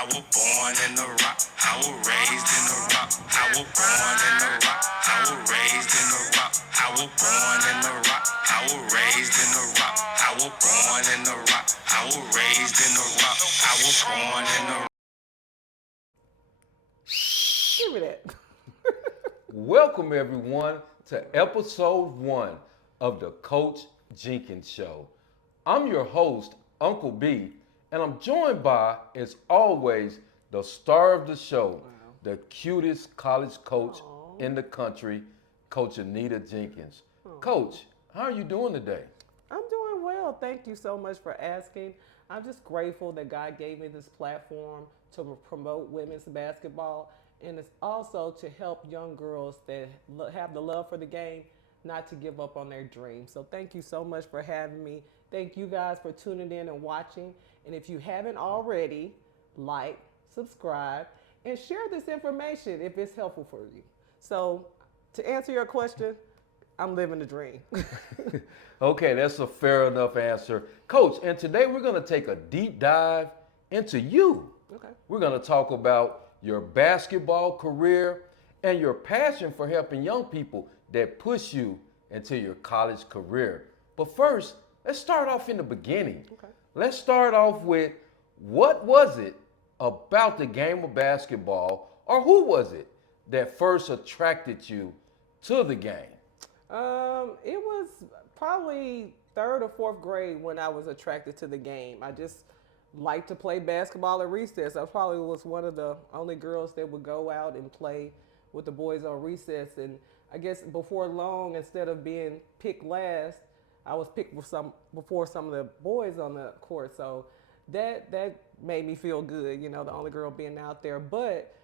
I was born in the rock. I was raised in the rock. I was born in the rock. I was raised in the rock. I was born in the rock. I was raised in the rock. I was born in the rock. I was raised in the rock. I was born in the rock. Give me that. Welcome, everyone, to episode one of the Coach Jenkins Show. I'm your host, Uncle B, and I'm joined by, as always, the star of the show, the cutest college coach in the country, Coach Anita Jenkins. Coach, how are you doing today? I'm doing well. Thank you so much for asking. I'm just grateful that God gave me this platform to promote women's basketball, and it's also to help young girls that have the love for the game not to give up on their dreams. So thank you so much for having me. Thank you guys for tuning in and watching. And if you haven't already, like, subscribe, and share this information if it's helpful for you. So to answer your question, I'm living the dream. Okay, that's a fair enough answer. Coach, and today we're going to take a deep dive into you. Okay. We're going to talk about your basketball career and your passion for helping young people that push you into your college career. But first, let's start off in the beginning. Okay. Let's start off with what was it about the game of basketball, or who was it that first attracted you to the game? It was probably third or fourth grade when I was attracted to the game. I just liked to play basketball at recess. I probably was one of the only girls that would go out and play with the boys on recess. And I guess before long, instead of being picked last, I was picked before some of the boys on the court. So that made me feel good, the only girl being out there. But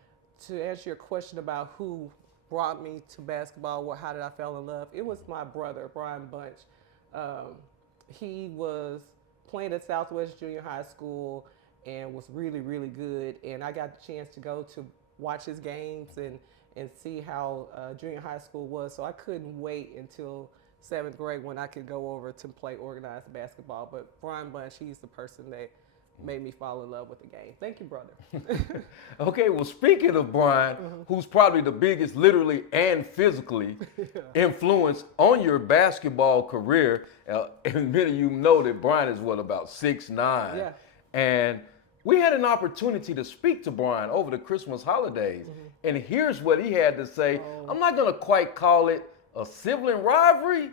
to answer your question about who brought me to basketball, how did I fall in love? It was my brother, Brian Bunch. Um, he was playing at Southwest Junior High School and was really, really good. And I got the chance to go to watch his games and see how junior high school was. So I couldn't wait until seventh grade when I could go over to play organized basketball. But Brian Bunch, he's the person that made me fall in love with the game. Thank you, brother. Okay, well, speaking of Brian, who's probably the biggest literally and physically influence on your basketball career, and many of you know that Brian is about 6'9". Yeah. And we had an opportunity to speak to Brian over the Christmas holidays. And here's what he had to say. I'm not going to quite call it a sibling rivalry,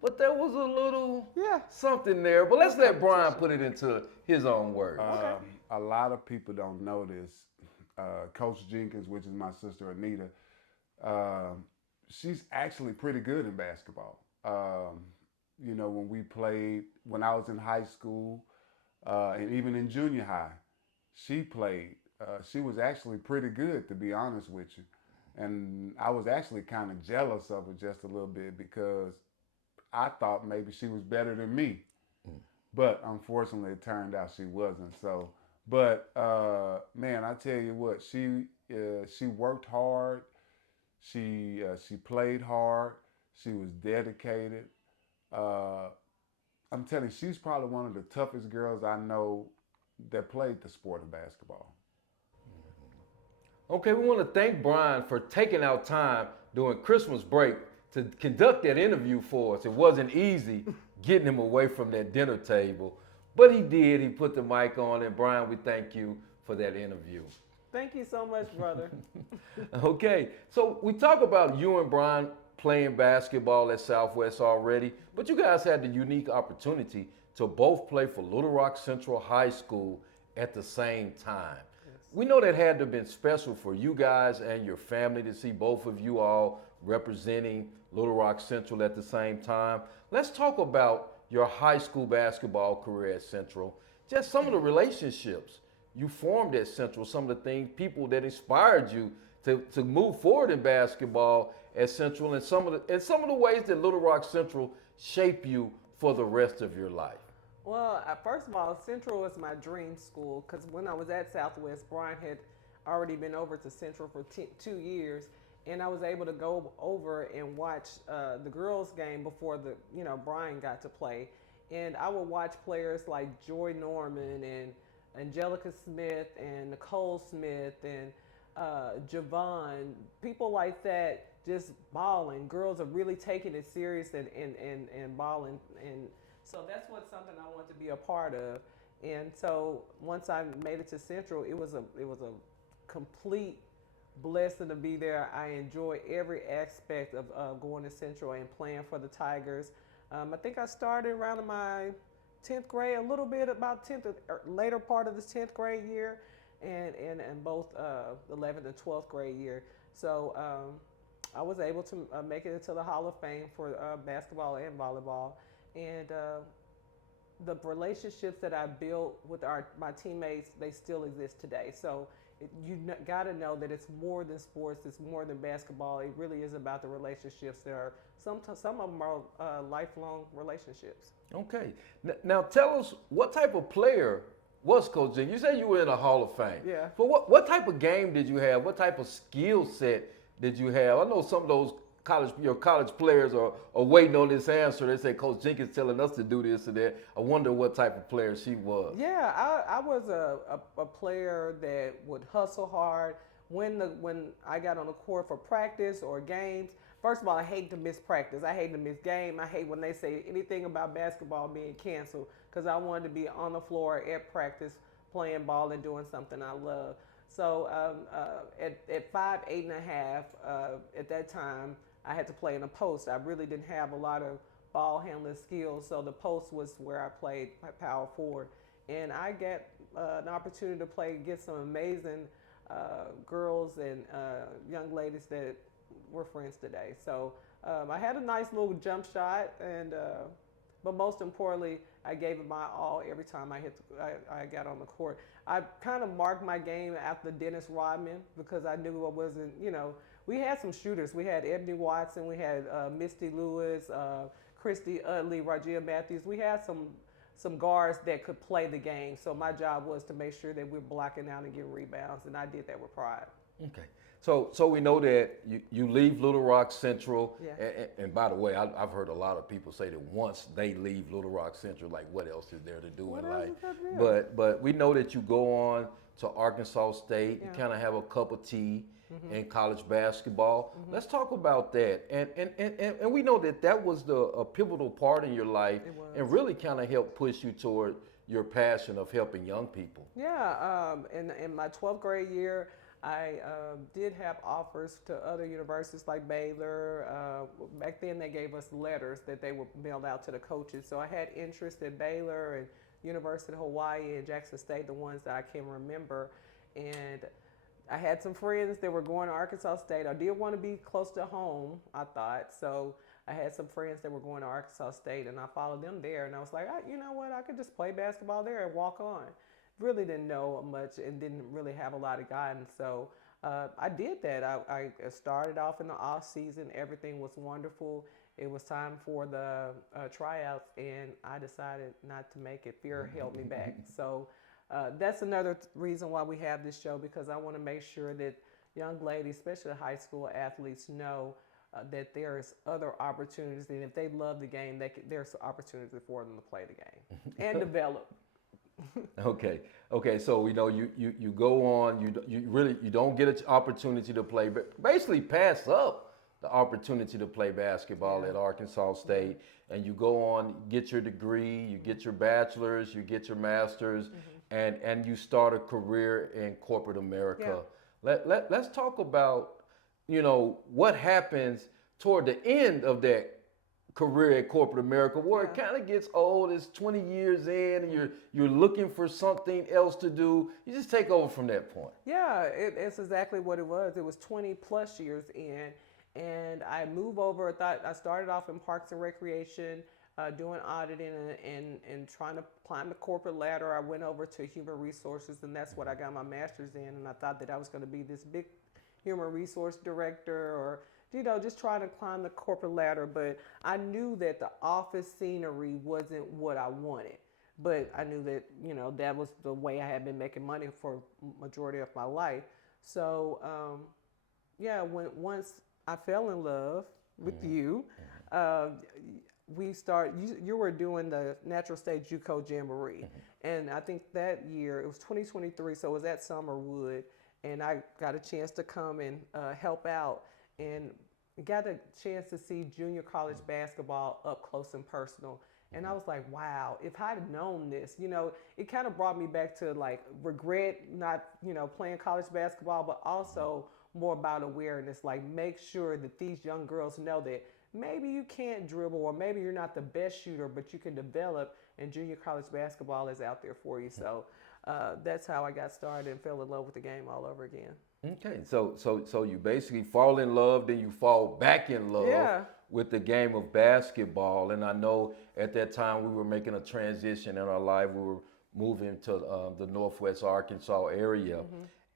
but there was a little something there. But let's let Brian put it into his own words. A lot of people don't know this. Coach Jenkins, which is my sister Anita, she's actually pretty good in basketball. When we played, when I was in high school, and even in junior high, she played. She was actually pretty good, to be honest with you. And I was actually kind of jealous of her just a little bit because I thought maybe she was better than me. But unfortunately, it turned out she wasn't. So, but man, I tell you what, she worked hard. She played hard. She was dedicated. I'm telling you, she's probably one of the toughest girls I know that played the sport of basketball. Okay, we want to thank Brian for taking out time during Christmas break to conduct that interview for us. It wasn't easy getting him away from that dinner table, but he did. He put the mic on, and Brian, we thank you for that interview. Thank you so much, brother. Okay, so we talk about you and Brian playing basketball at Southwest already, but you guys had the unique opportunity to both play for Little Rock Central High School at the same time. We know that had to have been special for you guys and your family to see both of you all representing Little Rock Central at the same time. Let's talk about your high school basketball career at Central. Just some of the relationships you formed at Central, some of the things, people that inspired you to move forward in basketball at Central, and some of the ways that Little Rock Central shape you for the rest of your life. Well, first of all, Central was my dream school because when I was at Southwest, Brian had already been over to Central for 2 years, and I was able to go over and watch the girls' game before Brian got to play, and I would watch players like Joy Norman and Angelica Smith and Nicole Smith and Javon, people like that, just balling. Girls are really taking it serious and balling. And so that's what something I want to be a part of. And so once I made it to Central, it was a complete blessing to be there. I enjoy every aspect of going to Central and playing for the Tigers. I think I started around in my 10th grade, a little bit about 10th or later part of the 10th grade year, and both 11th and 12th grade year. So I was able to make it into the Hall of Fame for basketball and volleyball, and the relationships that I built with my teammates, they still exist today. So got to know that it's more than sports, it's more than basketball. It really is about the relationships. There are some of them are lifelong relationships. Okay. Now tell us, what type of player was Coach Jenkins? You say you were in a Hall of Fame. Yeah. But what type of game did you have? What type of skill set did you have? I know some of those your college players are waiting on this answer. They say Coach Jenkins telling us to do this and that. I wonder what type of player she was. Yeah, I was a player that would hustle hard. When I got on the court for practice or games, first of all, I hate to miss practice. I hate to miss game. I hate when they say anything about basketball being canceled, because I wanted to be on the floor at practice playing ball and doing something I love. So at 5'8.5", at that time, I had to play in a post. I really didn't have a lot of ball handling skills, so the post was where I played my power forward. And I got an opportunity to play against some amazing girls and young ladies that we're friends today. So I had a nice little jump shot, and but most importantly, I gave it my all every time I got on the court. I kind of marked my game after Dennis Rodman, because I knew I wasn't, we had some shooters. We had Ebony Watson, we had Misty Lewis, Christy Utley, Rajia Matthews. We had some guards that could play the game. So my job was to make sure that we're blocking out and getting rebounds, and I did that with pride. Okay. So we know that you leave Little Rock Central, Yeah. and by the way, I've heard a lot of people say that once they leave Little Rock Central, like, what else is there to do What in else life? is there to do? But we know that you go on to Arkansas State. You Yeah. kind of have a cup of tea in college basketball. Let's talk about that. And we know that was a pivotal part in your life, It was. and really kind of helped push you toward your passion of helping young people. Yeah, in my 12th grade year, I did have offers to other universities like Baylor. Back then, they gave us letters that they would mail out to the coaches. So I had interest in Baylor and University of Hawaii and Jackson State, the ones that I can remember. And I had some friends that were going to Arkansas State. I did want to be close to home, I thought. So I had some friends that were going to Arkansas State, and I followed them there. And I was like, you know what? I could just play basketball there and walk on. Really didn't know much and didn't really have a lot of guidance. So I did that. I started off in the off season. Everything was wonderful. It was time for the tryouts, and I decided not to make it. Fear held me back. So that's another reason why we have this show, because I want to make sure that young ladies, especially high school athletes, know that there's other opportunities, and if they love the game, there's opportunity for them to play the game and develop. Okay. So we know you go on. You don't get an opportunity to play, but basically pass up the opportunity to play basketball at Arkansas State, and you go on, get your degree, you get your bachelor's, you get your master's, and you start a career in corporate America. Yeah. Let's talk about what happens toward the end of that career at corporate America, where it kind of gets old. It's 20 years in, and you're looking for something else to do. You just take over from that point. Yeah, it's exactly what it was. It was 20 plus years in, and I moved over. I started off in Parks and Recreation, doing auditing and trying to climb the corporate ladder. I went over to Human Resources, and that's what I got my master's in. And I thought that I was going to be this big human resource director, or just trying to climb the corporate ladder. But I knew that the office scenery wasn't what I wanted. But I knew that, that was the way I had been making money for majority of my life. So, once I fell in love with you, you were doing the Natural State JUCO Jamboree, and I think that year it was 2023, so it was at Summerwood, and I got a chance to come and help out, and got a chance to see junior college basketball up close and personal. And I was like, wow, if I'd have known this, it kind of brought me back to like regret not, playing college basketball, but also more about awareness. Like, make sure that these young girls know that maybe you can't dribble, or maybe you're not the best shooter, but you can develop, and junior college basketball is out there for you. So that's how I got started and fell in love with the game all over again. Okay, so you basically fall in love, then you fall back in love Yeah. with the game of basketball. And I know at that time we were making a transition in our life. We were moving to the Northwest Arkansas area,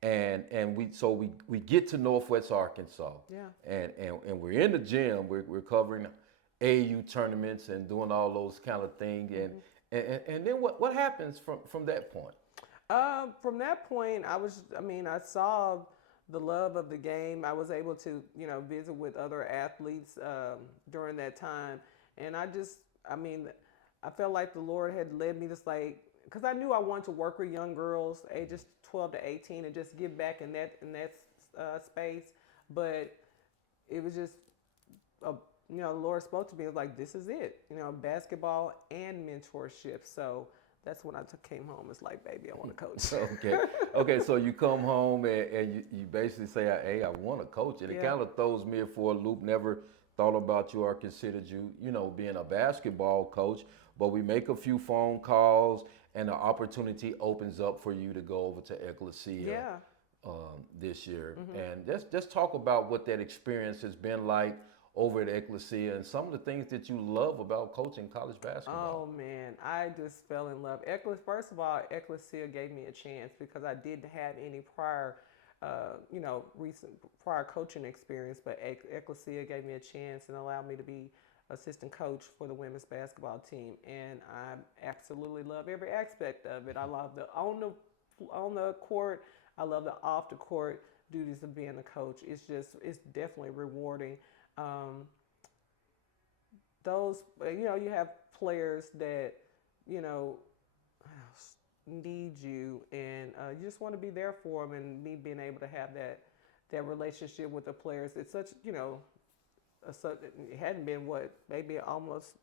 and we get to Northwest Arkansas, Yeah. and we're in the gym. We're covering AU tournaments and doing all those kind of things. And then what happens from that point? From that point, I saw the love of the game. I was able to, visit with other athletes during that time. And I felt like the Lord had led me because I knew I wanted to work with young girls, ages 12 to 18, and just give back in that space. But it was just, the Lord spoke to me. It was like, this is it, basketball and mentorship. So that's when I came home. It's like, baby, I want to coach. Okay. So you come home and you basically say, hey, I want to coach. And it kind of throws me for a loop. Never thought about you or considered you, being a basketball coach. But we make a few phone calls, and the opportunity opens up for you to go over to Ecclesia this year. And just talk about what that experience has been like over at Ecclesia and some of the things that you love about coaching college basketball. Oh man, I just fell in love. First of all, Ecclesia gave me a chance because I didn't have any prior, recent prior coaching experience. But Ecclesia gave me a chance and allowed me to be assistant coach for the women's basketball team, and I absolutely love every aspect of it. I love the on the court. I love the off the court duties of being a coach. It's definitely rewarding. You have players that, need you, and you just want to be there for them, and me being able to have that relationship with the players. It's such, it hadn't been maybe almost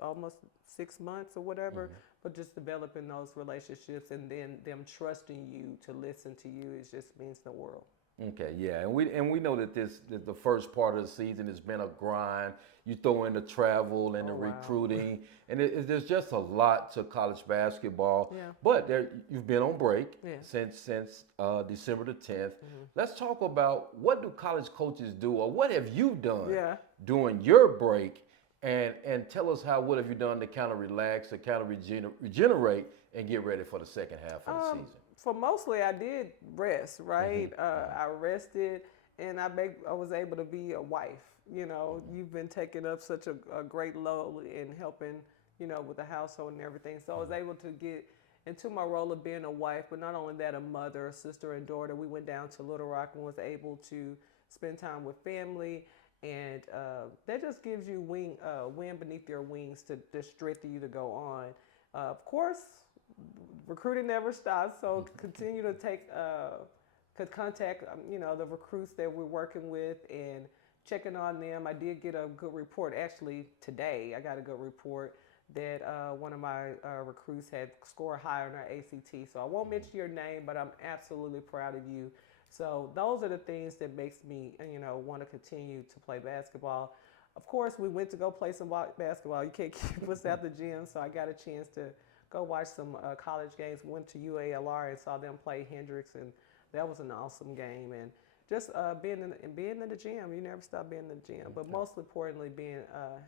6 months or whatever, but just developing those relationships and then them trusting you to listen to you, it just means the world. Okay, yeah, and we know that that the first part of the season has been a grind. You throw in the travel and the recruiting, and there's just a lot to college basketball. Yeah. But you've been on break Yeah. since December the 10th. Let's talk about what do college coaches do, or what have you done during your break, and tell us what have you done to kind of relax, to kind of regenerate, and get ready for the second half of the season. For mostly, I did rest, right? I rested, and I was able to be a wife. You've been taking up such a great load in helping, with the household and everything. So I was able to get into my role of being a wife, but not only that, a mother, a sister, and daughter. We went down to Little Rock and was able to spend time with family, and that just gives you wind beneath your wings to strengthen you to go on. Of course, recruiting never stops, so continue to contact the recruits that we're working with and checking on them. I did get a good report actually today. I got a good report that one of my recruits had scored higher in our ACT. So I won't mention your name, but I'm absolutely proud of you. So those are the things that makes me want to continue to play basketball. Of course, we went to go play some basketball. You can't keep us out the gym, so I got a chance to go watch some college games. Went to UALR and saw them play Hendrix, and that was an awesome game. And just being in the gym, you never stop being in the gym. But most importantly,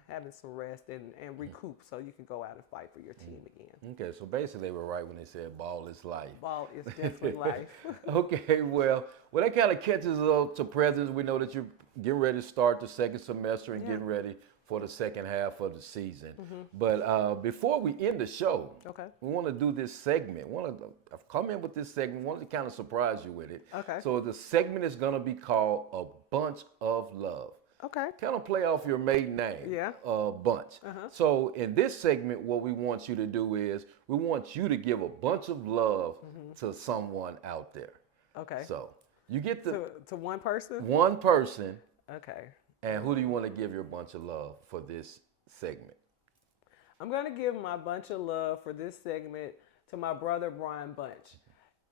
having some rest and recoup, so you can go out and fight for your team again. Okay, so basically they were right when they said ball is life. Ball is definitely life. Okay, well, that kind of catches us up to present. We know that you're getting ready to start the second semester and getting ready for the second half of the season. But before we end the show, we want to do this segment. I've come in with this segment, wanted to kind of surprise you with it. Okay. So the segment is going to be called A Bunch of Love. Okay. Kind of play off your maiden name, Yeah. Bunch. So in this segment, what we want you to do is we want you to give a bunch of love to someone out there. Okay. So you get the To one person? one person, Okay. and who do you want to give your bunch of love for this segment? I'm going to give my bunch of love for this segment to my brother, Brian Bunch.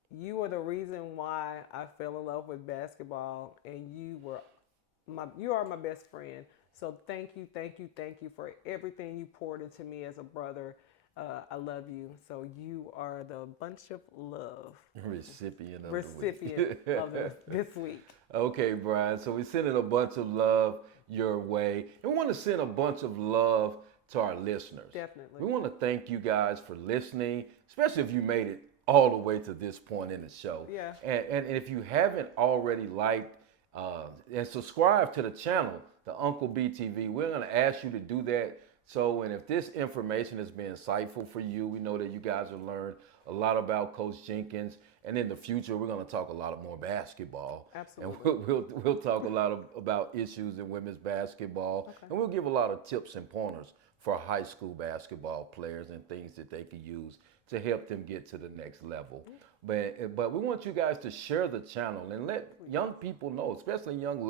You are the reason why I fell in love with basketball, and you are my best friend. So thank you, thank you, thank you for everything you poured into me as a brother. I love you. So you are the bunch of love Recipient of recipient the week. of this week. Okay, Brian. So we're sending a bunch of love your way. And we want to send a bunch of love to our listeners. Definitely. We want to thank you guys for listening, especially if you made it all the way to this point in the show. Yeah. And if you haven't already liked and subscribe to the channel, the Uncle BTV, we're going to ask you to do that. So, and if this information has been insightful for you, we know that you guys have learned a lot about Coach Jenkins. And in the future, we're going to talk a lot more basketball. Absolutely. And we'll talk a lot about issues in women's basketball. Okay. And we'll give a lot of tips and pointers for high school basketball players and things that they can use to help them get to the next level. But we want you guys to share the channel and let young people know, especially young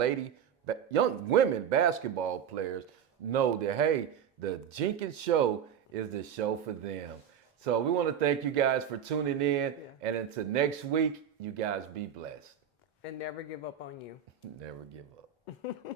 women basketball players, know that, hey, the Jenkins Show is the show for them. So we want to thank you guys for tuning in. Yeah. And until next week, you guys be blessed. And never give up on you. Never give up.